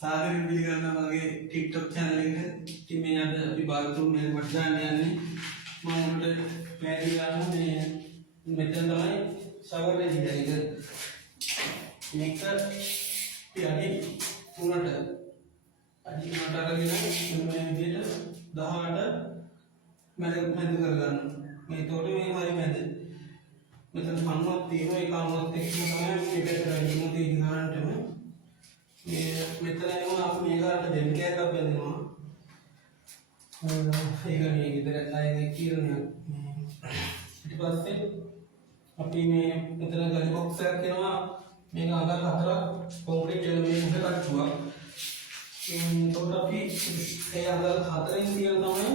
සාදරයෙන් පිළිගන්නවා මගේ TikTok channel එකට. ඉතින් මේ අද අපි bathroom එක වට දාන්න යන්නේ. මම උඩට පැහැදිලි ගන්න මේ මෙතන තමයි shower එක. මේක අඩි 3ට අරගෙන මේ විදිහට 18 මැද කරගන්න. මේ තොට මේ හරි මැද. මෙතන කණුවක් තියෙනවා. ඒ කණුවත් එක්ක තමයි මේ පැත්තට වැඩිම තියෙන ගන්නටම මෙතන එනවා අපි මේකට දෙන්න කෑල්ලක් බැඳෙනවා. ඒක මේ විතර අයගේ කීරණයක්. ඊට පස්සේ අපි මේ මෙතන ගලි බොක්ස් එකක් එනවා. මේක අඟල් 4ක් කොන්ක්‍රීට් එක මේ මුල කට්ටුවක්. එතකොට අපි ඒ අඟල් 4න් තියන තමයි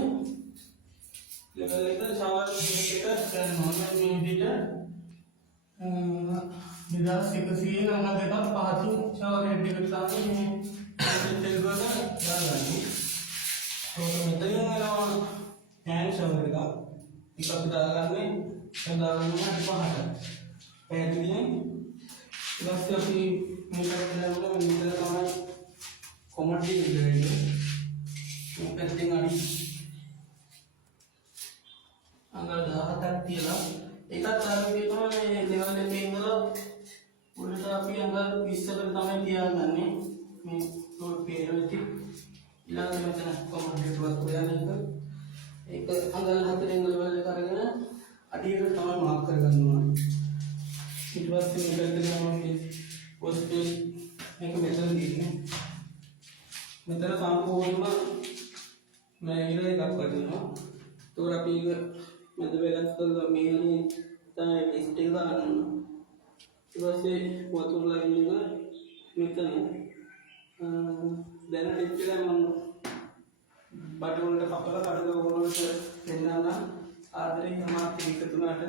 ලෙවල් එක ෂවර් එක කරනවා. මේ විදිහට 2100 අඟල් දෙකක් පහකින් ෂවර් හෙඩ් එකට තමයි මේ තෙල් ගොඩ දාගන්නේ. මෙතනින් එනවා හෑන්ඩ් ෂවර් එක. ඒක අපි දාගන්නේ දාගන්නවා 5ට. පැහැදිලිද? ඊපස්සේ අපි මේකට දානවා මෙතන තමයි කොමඩ් එක ඉන්නේ. මේ පැත්තෙන් අඩි අඟල් 17ක් තියලා ඒකත් ආරම්භය තමයි මේ ලෙවල් එකේ ඉඳලා උඩට අපි අඟල් 20කට තමයි තියාගන්නේ. මේ රෝඩ් පේරෙති ඊළඟට මෙතන කොමඩ් එකවත් හොයන්න ඒක අඟල් 4න් ලෙවල් එක අරගෙන අඩියකට තමයි මාක් කරගන්න ඕනේ. ඊට පස්සේ මේකට තමයි පොස්ට් මේක මෙතන තියෙන්නේ. මෙතන සම්පූර්ණයෙන්ම මේ ඉර එකක් වදිනවා. ඒතකොට අපි මැද වෙනස් කරලා මේනේ තමයි ලිස්ට් එක දාන්න. ඊට පස්සේ වතුර ලයින් එක මෙතන දැන් ලිස්ට් එක මම බටු වලට කපලා කඩක වලට දෙන්නා ආදරේ මාත් එකතුනාට